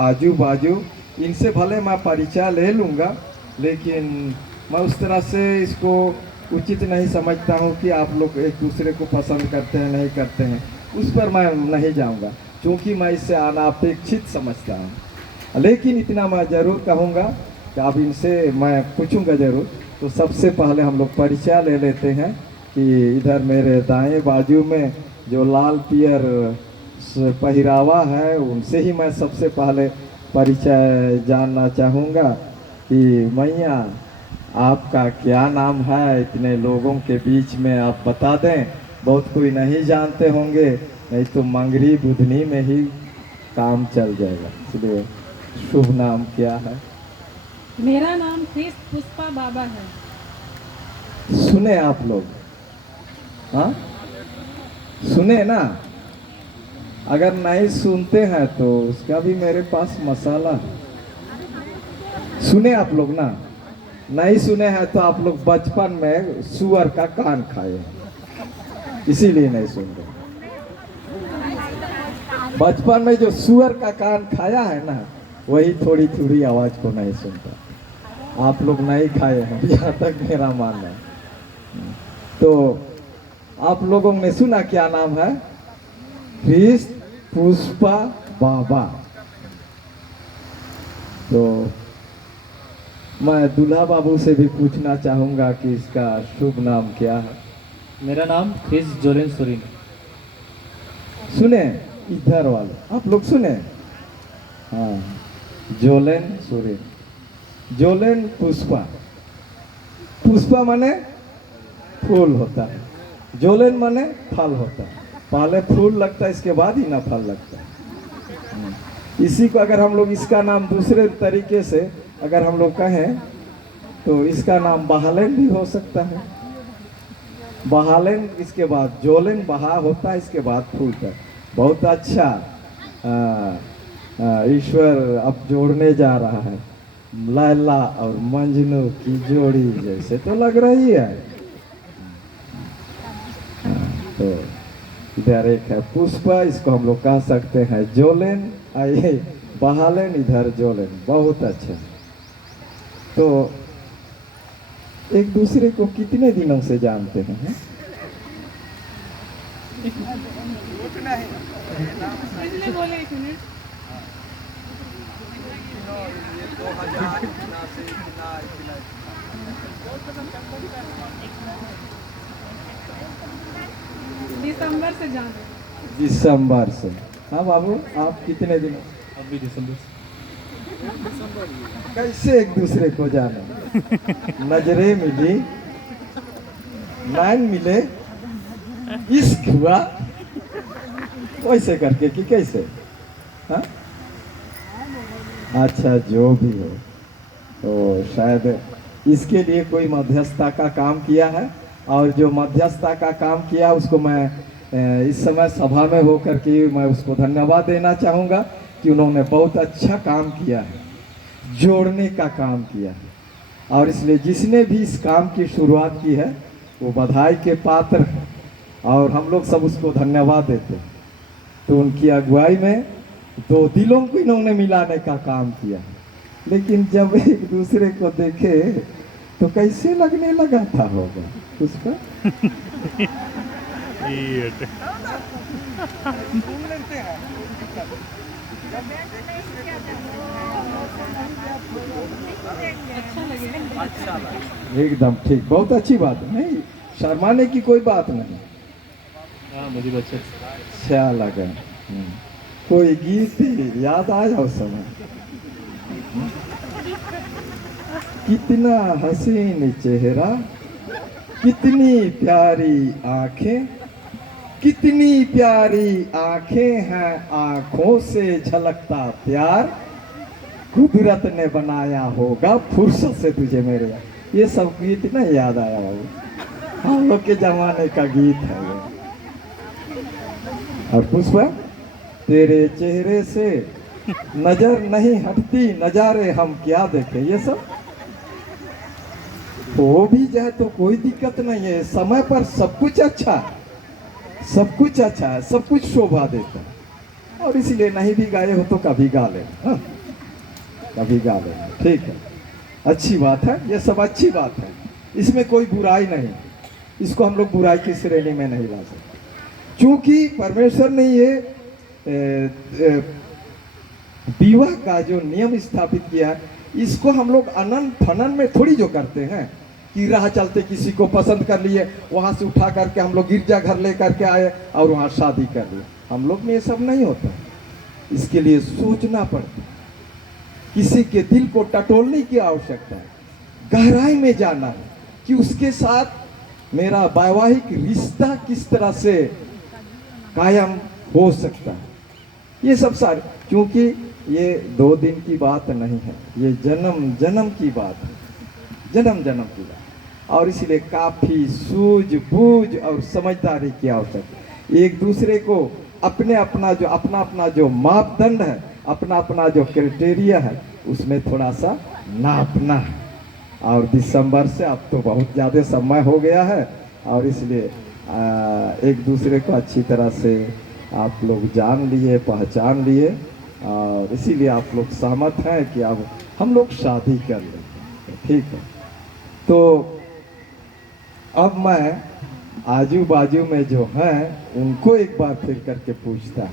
आजू बाजू इनसे भले मैं परिचय ले लूँगा, लेकिन मैं उस तरह से इसको उचित नहीं समझता हूँ कि आप लोग एक दूसरे को पसंद करते हैं नहीं करते हैं, उस पर मैं नहीं जाऊँगा, क्योंकि मैं इसे अनापेक्षित समझता हूँ। लेकिन इतना मैं ज़रूर कहूँगा कि अब इनसे मैं पूछूँगा ज़रूर। तो सबसे पहले हम लोग परिचय ले लेते हैं कि इधर मेरे दाएं बाजू में जो लाल पियर पहरावा है, उनसे ही मैं सबसे पहले परिचय जानना चाहूँगा कि मैया आपका क्या नाम है। इतने लोगों के बीच में आप बता दें, बहुत कोई नहीं जानते होंगे, नहीं तो मंगरी बुधनी में ही काम चल जाएगा, इसलिए शुभ नाम क्या है? मेरा नाम क्रिस पुष्पा बाबा है। सुने आप लोग? हाँ, सुने ना? अगर नहीं सुनते हैं तो उसका भी मेरे पास मसाला है। सुने आप लोग ना? नहीं सुने हैं तो आप लोग बचपन में सुअर का कान खाए हैं, इसीलिए नहीं सुन रहे। बचपन में जो सुअर का कान खाया है ना, वही थोड़ी थोड़ी आवाज को नहीं सुनता। आप लोग नहीं खाए हैं, यहाँ तक मेरा मानना है। तो आप लोगों ने सुना क्या नाम है? क्रिस पुष्पा बाबा। तो मैं दूल्हा बाबू से भी पूछना चाहूंगा कि इसका शुभ नाम क्या है। मेरा नाम क्रिस जोलेन सोरेन। सुने इधर वाले आप लोग सुने? हाँ, जोलेन सोरेन, जोलेन पुष्पा। पुष्पा माने फूल होता है, जोलेन माने फल होता है। पहले फूल लगता है, इसके बाद ही ना फल लगता है। इसी को अगर हम लोग इसका नाम दूसरे तरीके से अगर हम लोग कहें तो इसका नाम बहालेन भी हो सकता है। बहालेन, इसके बाद जोलेन, बहा होता है, इसके बाद फूलता है। बहुत अच्छा ईश्वर अब जोड़ने जा रहा है। लैला और मंजनू की जोड़ी जैसे तो लग रही है। तो इधर एक है पुष्पा, इसको हम लोग कह सकते हैं जोलेन। आइए बहालेन, इधर जोलेन, बहुत अच्छा। तो एक दूसरे को कितने दिनों से जानते हैं? इसलिए बोले एक मिनट। दिसंबर से जान रहे हैं। दिसंबर से। हाँ बाबू, आप कितने दिन? अब भी दिसंबर से। कैसे एक दूसरे को जाने? नजरें मिली, नैन मिले, इश्क हुआ, वैसे करके कि कैसे? हाँ, अच्छा जो भी हो, तो शायद इसके लिए कोई मध्यस्थता का काम किया है, और जो मध्यस्थता का काम किया उसको मैं इस समय सभा में होकर के मैं उसको धन्यवाद देना चाहूँगा कि उन्होंने बहुत अच्छा काम किया है, जोड़ने का काम किया है। और इसलिए जिसने भी इस काम की शुरुआत की है वो बधाई के पात्र है, और हम लोग सब उसको धन्यवाद देते हैं। तो उनकी अगुवाई में दो दिलों को इन्होंने मिलाने का काम किया है। लेकिन जब एक दूसरे को देखे तो कैसे लगने लगा था होगा उसका? अच्छा लगे। एकदम ठीक, बहुत अच्छी बात है, नहीं शर्माने की कोई बात नहीं। हाँ, मुझे भी अच्छा। अच्छा लगा। कोई गीत याद आया उस समय? कितना हसीन चेहरा, कितनी प्यारी आंखें, कितनी प्यारी आंखें हैं, आंखों से झलकता प्यार, कुदरत ने बनाया होगा फुर्सत से तुझे मेरे। ये सब गीत ना याद आया बाबू, हम लोग के जमाने का गीत है ये। और पुष्पा, तेरे चेहरे से नजर नहीं हटती, नजारे हम क्या देखें, ये सब हो भी जाए तो कोई दिक्कत नहीं है। समय पर सब कुछ अच्छा है, सब कुछ अच्छा है, सब कुछ शोभा देता है। और इसीलिए नहीं भी गाए हो तो कभी गा लेना, हाँ? कभी गा लेना, ठीक है। अच्छी बात है, ये सब अच्छी बात है, इसमें कोई बुराई नहीं, इसको हम लोग बुराई की श्रेणी में नहीं ला सकते, क्योंकि परमेश्वर ने ये विवाह का जो नियम स्थापित किया है, इसको हम लोग अनन फनन में थोड़ी जो करते हैं कि राह चलते किसी को पसंद कर लिए, वहाँ से उठा करके हम लोग गिरजा घर ले करके आए और वहाँ शादी कर लिए। हम लोग में ये सब नहीं होता है, इसके लिए सोचना पड़ता है, किसी के दिल को टटोलने की आवश्यकता है, गहराई में जाना है कि उसके साथ मेरा वैवाहिक रिश्ता किस तरह से कायम हो सकता है। ये सब सारे, क्योंकि ये 2 दिन की बात नहीं है, ये जन्म जन्म की बात है, जन्म जन्म की बात, और इसलिए काफ़ी सूझबूझ और समझदारी की आवश्यकता है। एक दूसरे को अपना अपना जो मापदंड है, अपना अपना जो क्राइटेरिया है, उसमें थोड़ा सा नापना है। और दिसंबर से अब तो बहुत ज़्यादा समय हो गया है, और इसलिए एक दूसरे को अच्छी तरह से आप लोग जान लिए, पहचान लिए, और इसीलिए आप लोग सहमत हैं कि अब हम लोग शादी कर लें, ठीक है। तो अब मैं आजू बाजू में जो हैं उनको एक बार फिर करके पूछता है,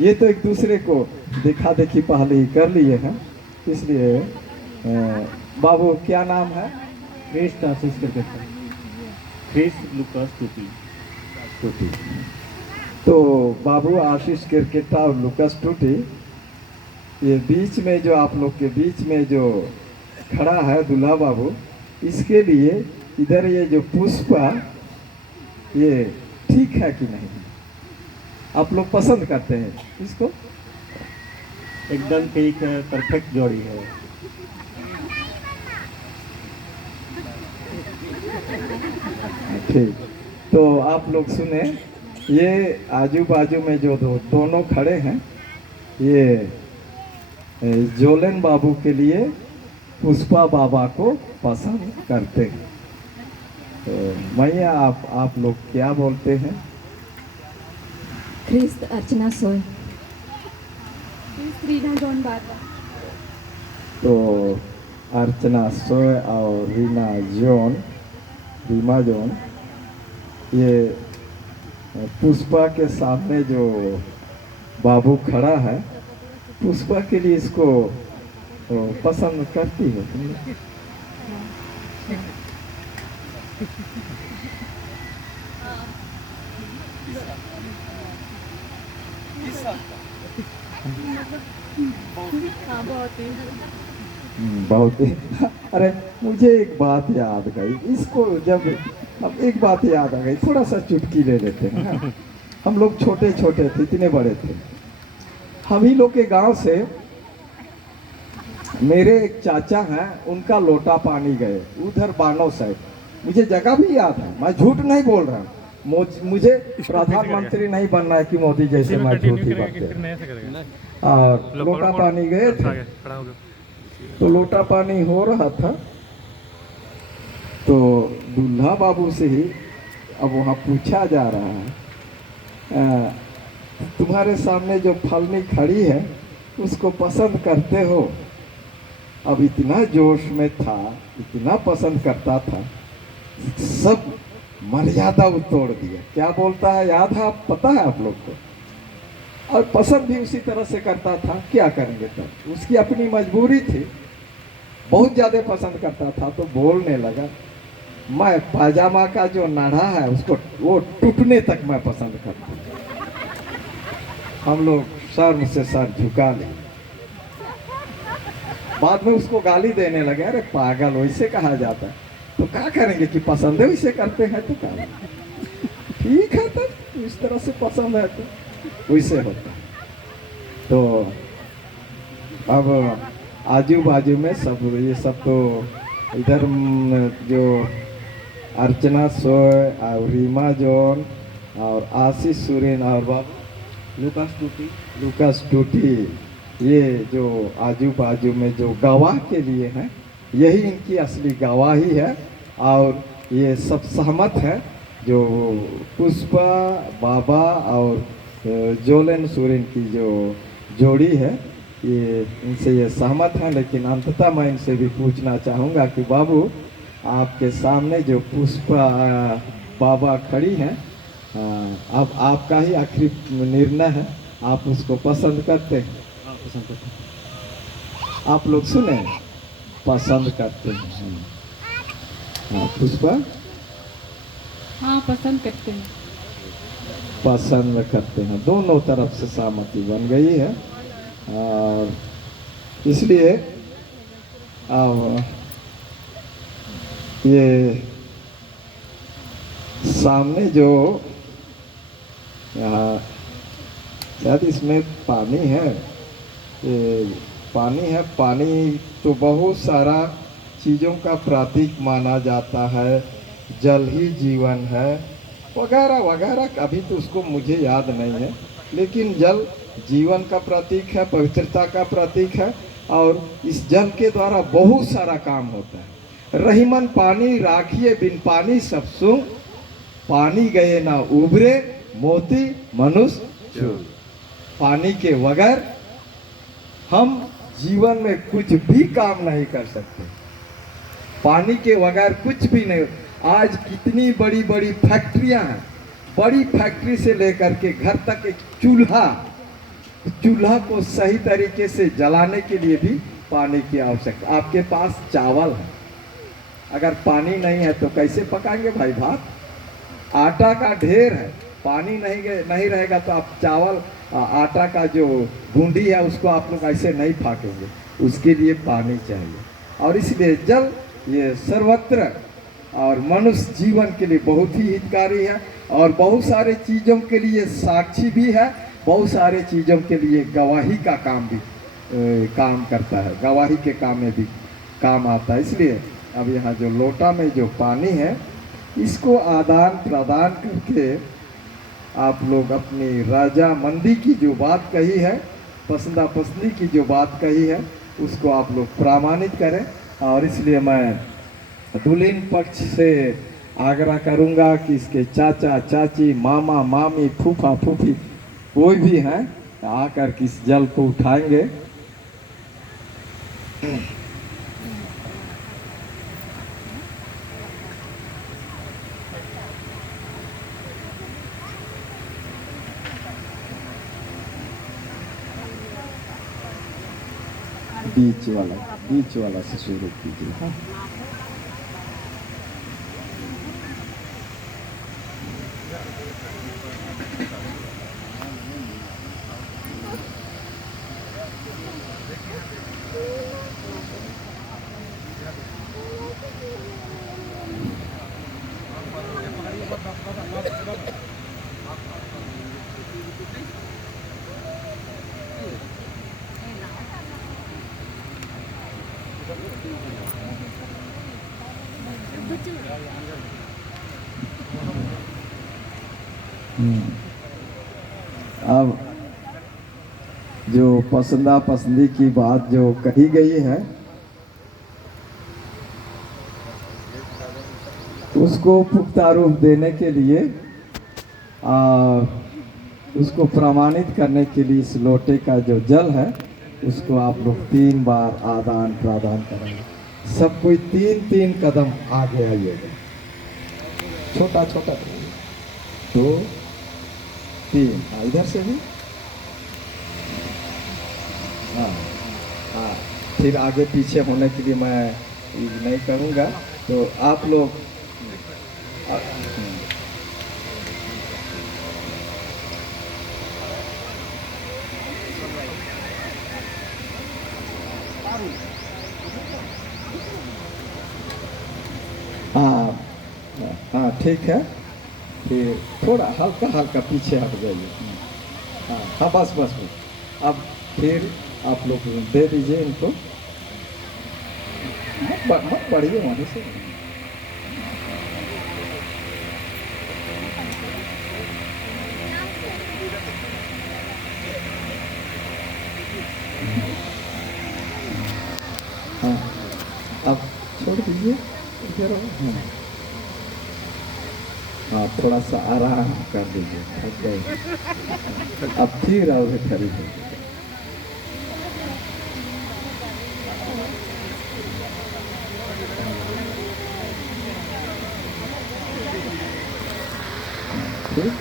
ये तो एक दूसरे को देखा देखी पहले ही कर लिए हैं, इसलिए बाबू क्या नाम है? क्रिस्ट आशीष क्रिकेटर, क्रिस लुकास टूटी। टूटी। तो बाबू आशीष क्रिकेटा और लुकास टूटी, ये बीच में जो आप लोग के बीच में जो खड़ा है दूल्हा बाबू, इसके लिए इधर ये जो पुष्पा, ये ठीक है कि नहीं? आप लोग पसंद करते हैं इसको? एकदम ठीक है, परफेक्ट जोड़ी है। ठीक, तो आप लोग सुने, ये आजू बाजू में जो दोनों खड़े हैं, ये जोलन बाबू के लिए पुष्पा बाबा को पसंद करते हैं। तो मैया आप लोग क्या बोलते हैं? क्रिस्त अर्चना सोय। रीना जॉन बाबा। तो अर्चना सोय और रीमा जॉन, ये पुष्पा के सामने जो बाबू खड़ा है, पुष्पा के लिए इसको पसंद करती है तुम लोग? बहुत ही अरे मुझे एक बात याद गई, इसको जब अब एक बात याद आ गई, थोड़ा सा चुटकी ले लेते हैं ना। हम लोग छोटे छोटे थे, इतने बड़े थे, हम ही लोग के गांव से मेरे एक चाचा हैं, उनका लोटा पानी गए उधर बानो साइड, मुझे जगह भी याद है, मैं झूठ नहीं बोल रहा हूँ, मुझे प्रधानमंत्री नहीं बनना है कि मोदी जैसे मैं झूठी बात। और लोटा पानी गए थे, तो लोटा पानी हो रहा था, तो दूल्हा बाबू से ही अब वहाँ पूछा जा रहा है, तुम्हारे सामने जो फलनी खड़ी है उसको पसंद करते हो? अब इतना जोश में था, इतना पसंद करता था, सब मर्यादा तोड़ दिया। क्या बोलता है याद है? आप पता है आप लोग को? और पसंद भी उसी तरह से करता था, क्या करेंगे तब, उसकी अपनी मजबूरी थी, बहुत ज़्यादा पसंद करता था, तो बोलने लगा, मैं पाजामा का जो नाढ़ा है उसको वो टूटने तक मैं पसंद करता हूँ। हम लोग शर्म से सर झुका ले, बाद में उसको गाली देने लगे, अरे पागल वैसे कहा जाता है, तो क्या करेंगे कि पसंद है वैसे करते हैं, तो क्या ठीक है, तो इस तरह से पसंद है तो वैसे होता है। तो अब आजू बाजू में सब ये सब, तो इधर जो अर्चना सोय और रीमा जॉन और आशीष सुरेन और लुकास टूटी, ये जो आजू बाजू में जो गवाह के लिए हैं, यही इनकी असली गवाही है। और ये सब सहमत है, जो पुष्पा बाबा और जोलेन सूरिन की जो जोड़ी है, ये इनसे ये सहमत हैं, लेकिन अंततः मैं इनसे भी पूछना चाहूँगा कि बाबू, आपके सामने जो पुष्पा बाबा खड़ी हैं, अब आपका ही आखिरी निर्णय है, आप उसको पसंद करते हैं? हाँ, पसंद करते हैं। आप लोग सुने, पसंद करते हैं। हाँ पुष्पा, हाँ पसंद करते हैं। पसंद करते हैं, दोनों तरफ से सहमति बन गई है। और इसलिए अब ये सामने जो यहाँ शायद इसमें पानी है, ये पानी है। पानी तो बहुत सारा चीज़ों का प्रतीक माना जाता है, जल ही जीवन है वगैरह वगैरह। अभी तो उसको मुझे याद नहीं है, लेकिन जल जीवन का प्रतीक है, पवित्रता का प्रतीक है। और इस जल के द्वारा बहुत सारा काम होता है। रहीमन पानी राखिए, बिन पानी सब सूं, पानी गए ना उभरे, मोती मनुष्य चूर। पानी के बगैर हम जीवन में कुछ भी काम नहीं कर सकते। पानी के बगैर कुछ भी नहीं। आज कितनी बड़ी बड़ी फैक्ट्रियां हैं, बड़ी फैक्ट्री से लेकर के घर तक एक चूल्हा को सही तरीके से जलाने के लिए भी पानी की आवश्यकता। आपके पास चावल है, अगर पानी नहीं है तो कैसे पकाएंगे भाई भात? आटा का ढेर है, पानी नहीं रहेगा तो आप चावल आटा का जो बूंदी है उसको आप लोग ऐसे नहीं फाकेंगे, उसके लिए पानी चाहिए। और इसलिए जल ये सर्वत्र और मनुष्य जीवन के लिए बहुत ही हितकारी है, और बहुत सारे चीज़ों के लिए साक्षी भी है, बहुत सारे चीज़ों के लिए गवाही का काम भी काम करता है, गवाही के काम में भी काम आता है। इसलिए अब यहाँ जो लोटा में जो पानी है, इसको आदान प्रदान करके आप लोग अपनी रजामंदी की जो बात कही है, पसंदा पसंदी की जो बात कही है, उसको आप लोग प्रमाणित करें। और इसलिए मैं दुल्हन पक्ष से आग्रह करूंगा कि इसके चाचा चाची, मामा मामी, फूफा फूफी कोई भी हैं, आकर के इस जल को उठाएंगे। बीच वाला से शुरू कीजिए। हाँ। अब जो पसंदा पसंदी की बात जो कही गई है, उसको पुख्ता रूप देने के लिए उसको प्रमाणित करने के लिए इस लोटे का जो जल है उसको आप लोग 3 बार आदान प्रदान करेंगे। सब कोई 3-3 कदम आगे आइएगा, छोटा छोटा 2 3। इधर से भी हाँ, फिर आगे पीछे होने के लिए मैं नहीं करूँगा, तो आप लोग हाँ हाँ ठीक है। फिर थोड़ा हल्का हल्का पीछे हट जाइए। हाँ हाँ, बस बस बस। अब फिर आप लोग दे दीजिए इनको, मत बढ़िए वहाँ से। हाँ अब छोड़ दीजिए इधर। हाँ, थोड़ा सा आराम कर लीजिए, थक गए। अब फिर आओगे खड़ी हो। ठीक,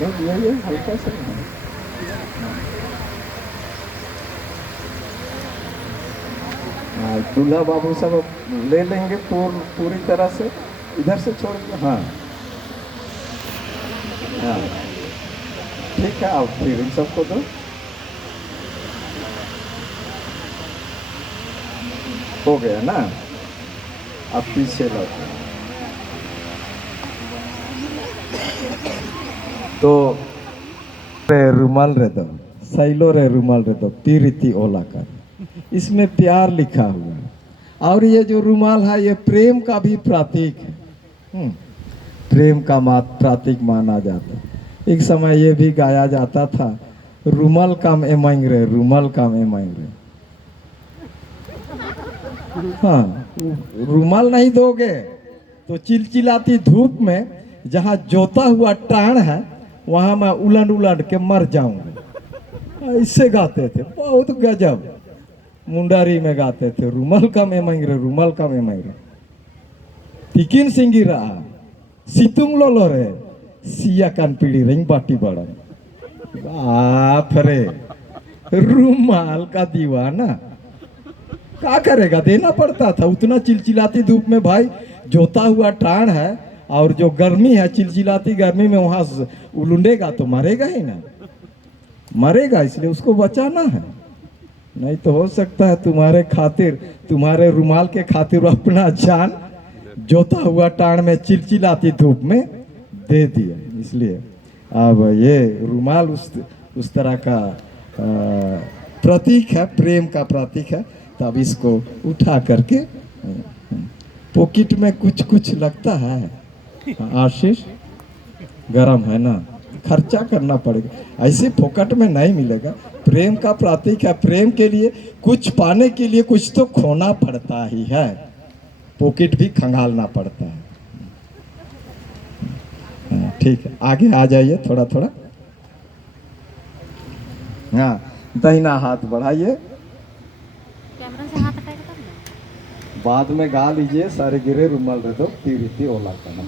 बस ये हल्का सा। हाँ, दूल्हा बाबू सब ले लेंगे पूरी तरह से, इधर से छोड़ के। हाँ हाँ, ठीक है, अब फिर इन सबको दो। हो गया ना, अब पीछे लौटो। तो रुमाल रे दो, सैलो रे रुमाल रे दो, पीरिति ओला कर, इसमें प्यार लिखा हुआ है। और ये जो रुमाल है ये प्रेम का भी प्रतीक है। प्रेम का प्रतीक माना जाता है। एक समय ये भी गाया जाता था, रुमाल काम एमांग रे, रुमाल काम एमांग रे। हाँ, रुमाल नहीं दोगे तो चिलचिलाती धूप में जहाँ जोता हुआ टाण है वहां मैं उलट उलट के मर जाऊंगा। ऐसे गाते थे, बहुत गजब। मुंडारी में गाते थे, रुमाल का में मांग रहे, रुमाल का में मांग रहे। तिकिन सिंगी रहा सितुंग लो रे, सिया कान पीड़ी रही बाटी बड़ा। बाप रे, रुमाल का दीवाना क्या करेगा, देना पड़ता था। उतना चिलचिलाती धूप में भाई, जोता हुआ टाण है और जो गर्मी है, चिलचिलाती गर्मी में वहां उलूंडेगा तो मरेगा ही ना, मरेगा। इसलिए उसको बचाना है, नहीं तो हो सकता है तुम्हारे खातिर, तुम्हारे रुमाल के खातिर अपना जान जोता हुआ टाण में चिलचिलाती धूप में दे दिया। इसलिए अब ये रुमाल उस तरह का प्रतीक है, प्रेम का प्रतीक है। तब इसको उठा करके पॉकेट में कुछ कुछ लगता है। आशीष, गरम है ना, खर्चा करना पड़ेगा, ऐसे फोकट में नहीं मिलेगा। प्रेम का प्रतीक है, प्रेम के लिए कुछ पाने के लिए कुछ तो खोना पड़ता ही है, पॉकेट भी खंगालना पड़ता है। ठीक है, आगे आ जाइए थोड़ा थोड़ा। हाँ, दाहिना हाथ बढ़ाइए, कैमरा से हाथ हटाएगा तब ना। बाद में गा लीजिए, सारे गिरे रुमाल दे दो, पीरिति ओला करना।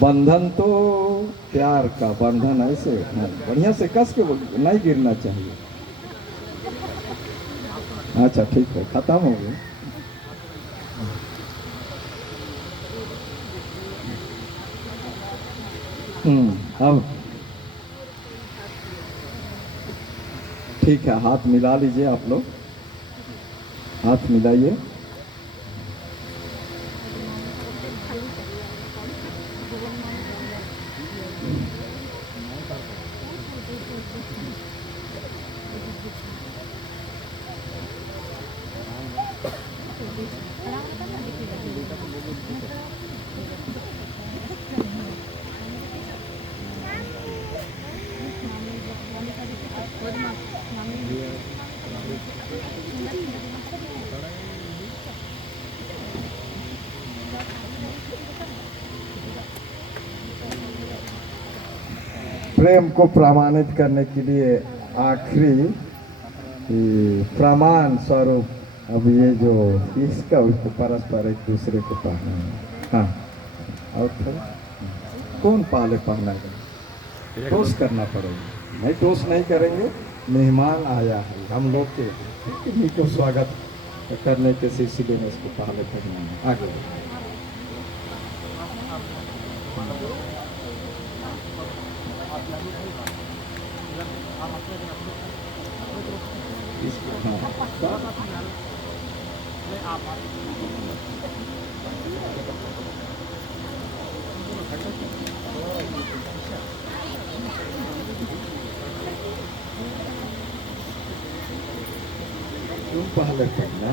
बंधन तो प्यार का बंधन, ऐसे बढ़िया से कस के नहीं गिरना चाहिए। अच्छा ठीक है, खत्म हो गया। अब ठीक है, हाथ मिला लीजिए आप लोग, हाथ मिलाइए। प्रेम को प्रमाणित करने के लिए आखिरी प्रमाण स्वरूप अब ये जो इसका उसको परस्पर एक दूसरे को पहना है। हाँ, और थोड़ा कौन पाले पहना है, टोस करना पड़ेगा। नहीं, टोस नहीं करेंगे, मेहमान आया है हम लोग के, इन्हीं को स्वागत करने के सिलसिले में इसको पहले पहना है। आगे तुम पहले पहना।